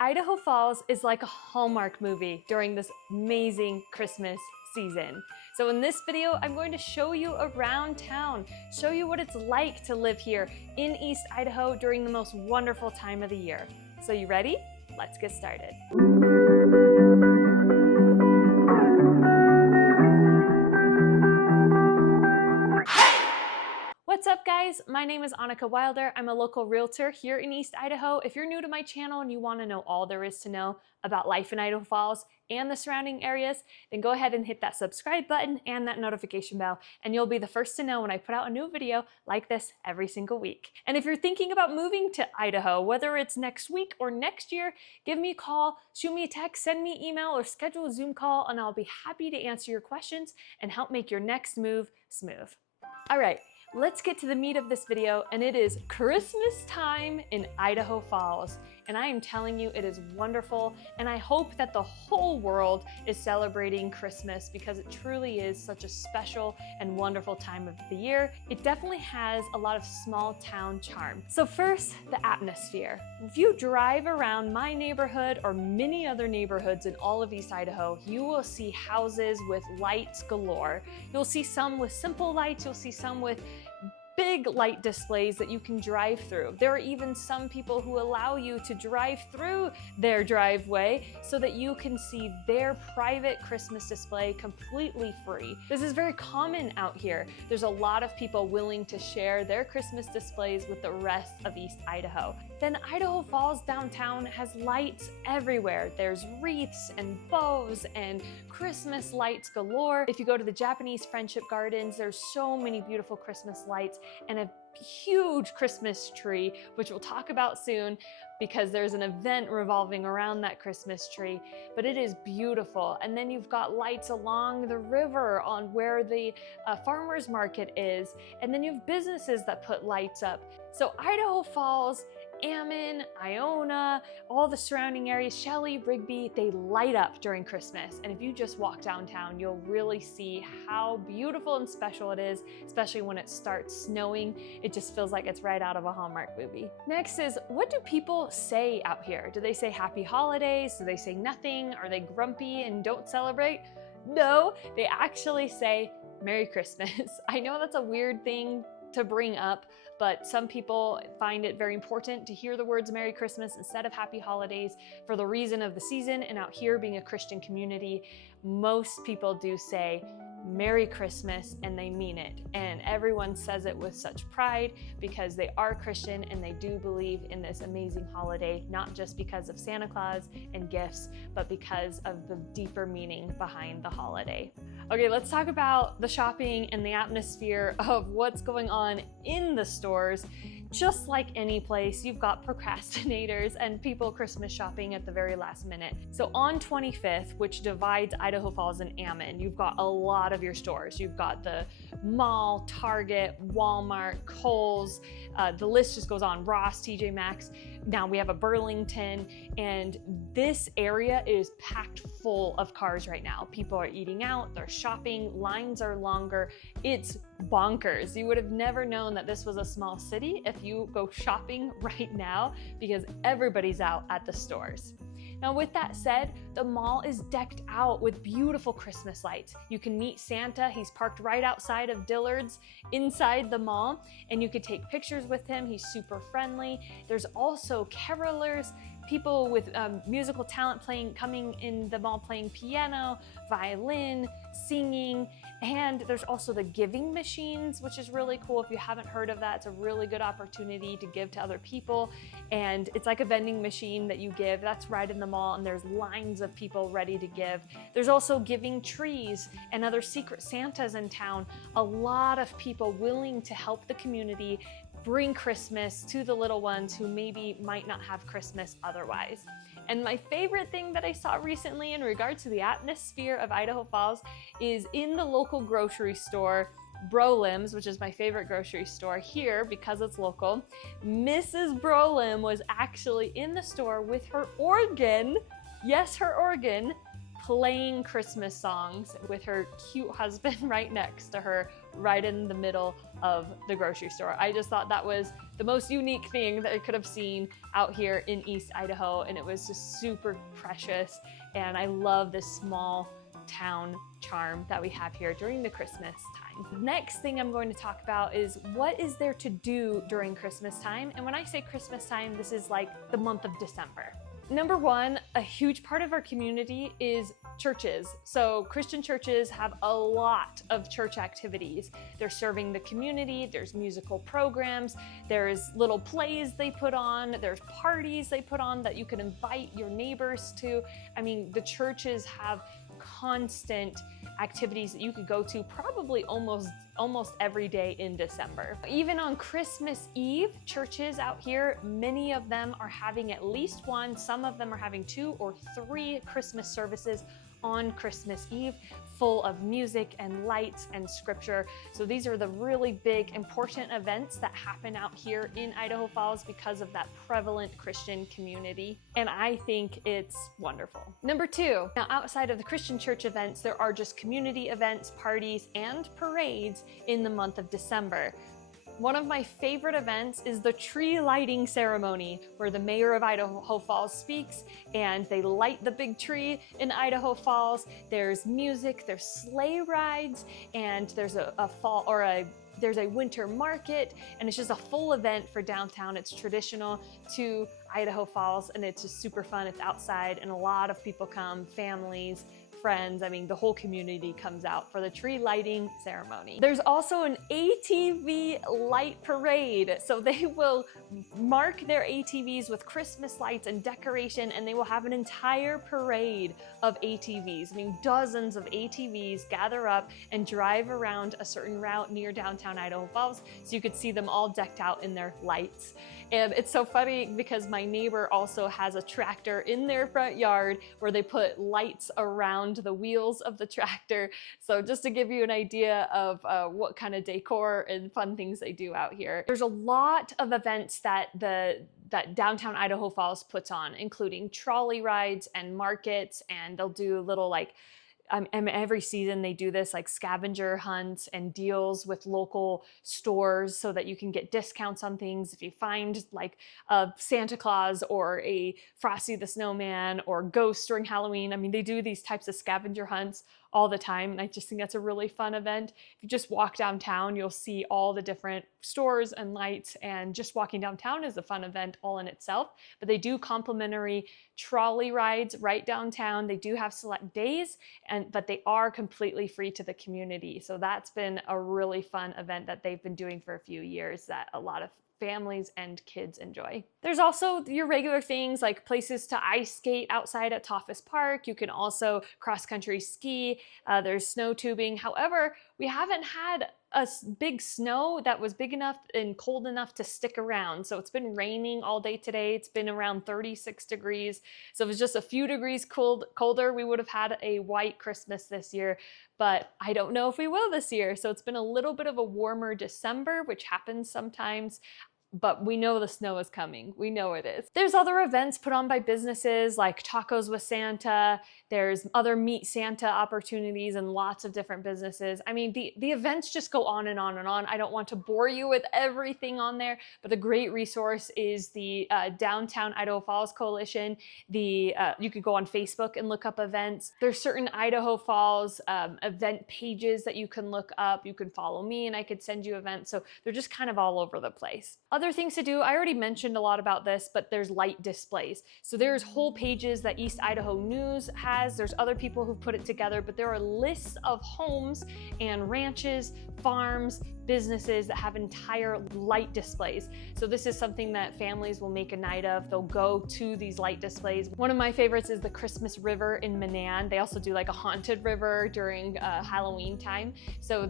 Idaho Falls is like a Hallmark movie during this amazing Christmas season. So in this video, I'm going to show you around town, show you what it's like to live here in East Idaho during the most wonderful time of the year. So you ready? Let's get started. What's up guys? My name is Annika Wilder. I'm a local realtor here in East Idaho. If you're new to my channel and you want to know all there is to know about life in Idaho Falls and the surrounding areas, then go ahead and hit that subscribe button and that notification bell, and you'll be the first to know when I put out a new video like this every single week. And if you're thinking about moving to Idaho, whether it's next week or next year, give me a call, shoot me a text, send me an email, or schedule a Zoom call, and I'll be happy to answer your questions and help make your next move smooth. All right. Let's get to the meat of this video, and it is Christmas time in Idaho Falls. And I am telling you, it is wonderful, and I hope that the whole world is celebrating Christmas because it truly is such a special and wonderful time of the year. It definitely has a lot of small town charm. So first, the atmosphere. If you drive around my neighborhood or many other neighborhoods in all of East Idaho, you will see houses with lights galore. You'll see some with simple lights, you'll see some with big light displays that you can drive through. There are even some people who allow you to drive through their driveway so that you can see their private Christmas display completely free. This is very common out here. There's a lot of people willing to share their Christmas displays with the rest of East Idaho. Then Idaho Falls downtown has lights everywhere. There's wreaths and bows and Christmas lights galore. If you go to the Japanese Friendship Gardens, there's so many beautiful Christmas lights and a huge Christmas tree, which we'll talk about soon because there's an event revolving around that Christmas tree, but it is beautiful. And then you've got lights along the river on where the farmer's market is. And then you have businesses that put lights up. So Idaho Falls, Ammon, Iona, all the surrounding areas, Shelley, Rigby, they light up during Christmas. And if you just walk downtown, you'll really see how beautiful and special it is, especially when it starts snowing. It just feels like it's right out of a Hallmark movie. Next is, what do people say out here? Do they say happy holidays? Do they say nothing? Are they grumpy and don't celebrate? No, they actually say Merry Christmas. I know that's a weird thing to bring up, but some people find it very important to hear the words Merry Christmas instead of Happy Holidays for the reason of the season. And out here being a Christian community, most people do say Merry Christmas and they mean it. And everyone says it with such pride because they are Christian and they do believe in this amazing holiday, not just because of Santa Claus and gifts, but because of the deeper meaning behind the holiday. Okay, let's talk about the shopping and the atmosphere of what's going on in the stores. Just like any place, you've got procrastinators and people Christmas shopping at the very last minute. So on 25th, which divides Idaho Falls and Ammon, you've got a lot of your stores. You've got the mall, Target, Walmart, Kohl's, the list just goes on, Ross, TJ Maxx. Now we have a Burlington, and this area is packed full of cars right now. People are eating out, they're shopping, lines are longer. It's bonkers. You would have never known that this was a small city if you go shopping right now because everybody's out at the stores. Now with that said, the mall is decked out with beautiful Christmas lights. You can meet Santa. He's parked right outside of Dillard's inside the mall, and you could take pictures with him. He's super friendly. There's also carolers, people with musical talent coming in the mall playing piano, violin, singing, and there's also the giving machines, which is really cool. If you haven't heard of that, it's a really good opportunity to give to other people. And it's like a vending machine that you give. That's right in the mall, and there's lines of people ready to give. There's also giving trees and other secret Santas in town. A lot of people willing to help the community bring Christmas to the little ones who maybe might not have Christmas otherwise. And my favorite thing that I saw recently in regards to the atmosphere of Idaho Falls is in the local grocery store, Brolim's, which is my favorite grocery store here because it's local. Mrs. Brolim was actually in the store with her organ, yes, her organ, playing Christmas songs with her cute husband right next to her, right in the middle of the grocery store. I just thought that was the most unique thing that I could have seen out here in East Idaho, and it was just super precious. And I love this small town charm that we have here during the Christmas time. The next thing I'm going to talk about is what is there to do during Christmas time. And when I say Christmas time, this is like the month of December. Number one, a huge part of our community is churches. So Christian churches have a lot of church activities. They're serving the community, there's musical programs, there's little plays they put on, there's parties they put on that you can invite your neighbors to. I mean, the churches have constant activities that you could go to probably almost every day in December. Even on Christmas Eve, churches out here, many of them are having at least one, some of them are having 2 or 3 Christmas services on Christmas Eve, full of music and lights and scripture. So these are the really big, important events that happen out here in Idaho Falls because of that prevalent Christian community. And I think it's wonderful. Number 2, now outside of the Christian church events, there are just community events, parties, and parades in the month of December. One of my favorite events is the tree lighting ceremony, where the mayor of Idaho Falls speaks and they light the big tree in Idaho Falls. There's music, there's sleigh rides, and there's there's a winter market, and it's just a full event for downtown. It's traditional to Idaho Falls, and it's just super fun. It's outside, and a lot of people come, families, friends. I mean, the whole community comes out for the tree lighting ceremony. There's also an ATV light parade. So they will mark their ATVs with Christmas lights and decoration, and they will have an entire parade of ATVs. I mean, dozens of ATVs gather up and drive around a certain route near downtown Idaho Falls, so you could see them all decked out in their lights. And it's so funny because my neighbor also has a tractor in their front yard where they put lights around the wheels of the tractor. So just to give you an idea of what kind of decor and fun things they do out here. There's a lot of events that downtown Idaho Falls puts on, including trolley rides and markets, and they'll do little every season they do this like scavenger hunts and deals with local stores so that you can get discounts on things. If you find like a Santa Claus or a Frosty the Snowman or ghosts during Halloween, I mean, they do these types of scavenger hunts all the time, and I just think that's a really fun event. If you just walk downtown, you'll see all the different stores and lights, and just walking downtown is a fun event all in itself. But they do complimentary trolley rides right downtown. They do have select days, but they are completely free to the community. So that's been a really fun event that they've been doing for a few years that a lot of families and kids enjoy. There's also your regular things like places to ice skate outside at Toffus Park. You can also cross-country ski. There's snow tubing. However, we haven't had a big snow that was big enough and cold enough to stick around. So it's been raining all day today. It's been around 36 degrees. So if it was just a few degrees colder, we would have had a white Christmas this year. But I don't know if we will this year. So it's been a little bit of a warmer December, which happens sometimes. But we know the snow is coming. We know it is. There's other events put on by businesses like Tacos with Santa. There's other Meet Santa opportunities and lots of different businesses. I mean, the events just go on and on and on. I don't want to bore you with everything on there, but a great resource is the Downtown Idaho Falls Coalition. You could go on Facebook and look up events. There's certain Idaho Falls event pages that you can look up. You can follow me and I could send you events. So they're just kind of all over the place. Other things to do, I already mentioned a lot about this, but there's light displays. So there's whole pages that East Idaho News has. There's other people who put it together, but there are lists of homes and ranches, farms, businesses that have entire light displays. So this is something that families will make a night of. They'll go to these light displays. One of my favorites is the Christmas River in Manan. They also do like a haunted river during Halloween time. So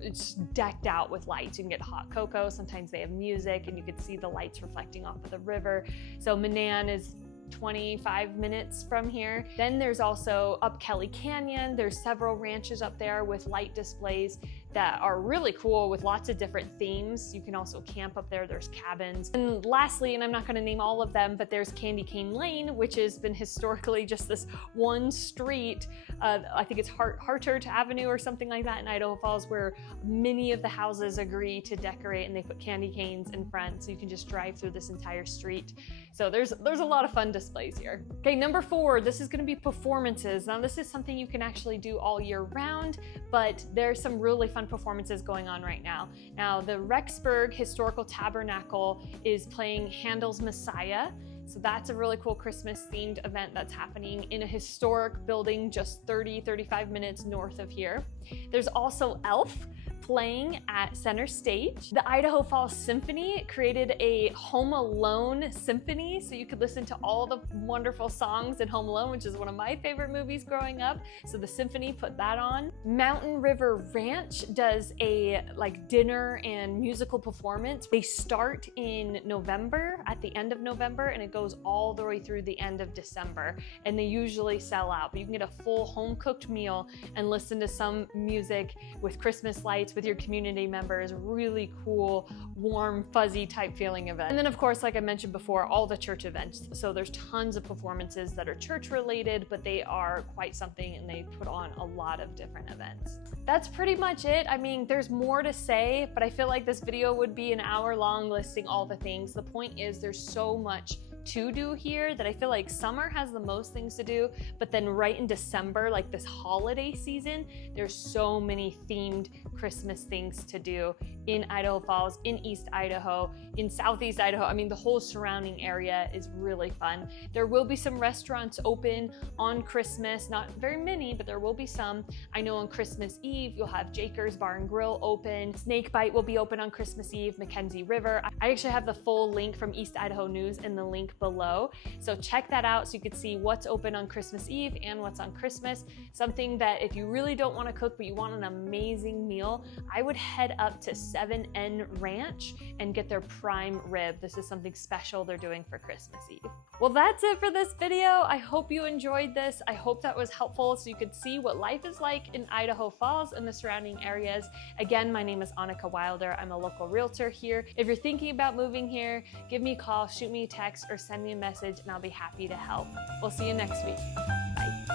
it's decked out with lights. You can get hot cocoa. Sometimes they have music and you can see the lights reflecting off of the river. So Manan is 25 minutes from here. Then there's also up Kelly Canyon. There's several ranches up there with light displays that are really cool with lots of different themes. You can also camp up there, there's cabins. And lastly, and I'm not gonna name all of them, but there's Candy Cane Lane, which has been historically just this one street, I think it's Hartert Avenue or something like that in Idaho Falls, where many of the houses agree to decorate and they put candy canes in front, so you can just drive through this entire street. So there's a lot of fun displays here. Okay, number 4, this is gonna be performances. Now this is something you can actually do all year round, but there's some really fun performances going on right now. Now the Rexburg Historical Tabernacle is playing Handel's Messiah. So that's a really cool Christmas themed event that's happening in a historic building just 30-35 minutes north of here. There's also Elf playing at center stage. The Idaho Falls Symphony created a Home Alone symphony, so you could listen to all the wonderful songs in Home Alone, which is one of my favorite movies growing up. So the symphony put that on. Mountain River Ranch does a dinner and musical performance. They start in November, at the end of November, and it goes all the way through the end of December. And they usually sell out, but you can get a full home cooked meal and listen to some music with Christmas lights with your community members. Really cool, warm, fuzzy type feeling event. And then of course, like I mentioned before, all the church events. So there's tons of performances that are church related, but they are quite something and they put on a lot of different events. That's pretty much it. I mean, there's more to say, but I feel like this video would be an hour long listing all the things. The point is there's so much to do here that I feel like summer has the most things to do, but then right in December, like this holiday season, there's so many themed Christmas things to do in Idaho Falls, in East Idaho, in Southeast Idaho. I mean, the whole surrounding area is really fun. There will be some restaurants open on Christmas, not very many, but there will be some. I know on Christmas Eve, you'll have Jaker's Bar and Grill open. Snakebite will be open on Christmas Eve, Mackenzie River. I actually have the full link from East Idaho News in the link below. So check that out so you can see what's open on Christmas Eve and what's on Christmas. Something that if you really don't want to cook, but you want an amazing meal, I would head up to 7N Ranch and get their prime rib. This is something special they're doing for Christmas Eve. Well, that's it for this video. I hope you enjoyed this. I hope that was helpful so you could see what life is like in Idaho Falls and the surrounding areas. Again, my name is Annika Wilder. I'm a local realtor here. If you're thinking about moving here, give me a call, shoot me a text, or send me a message and I'll be happy to help. We'll see you next week. Bye.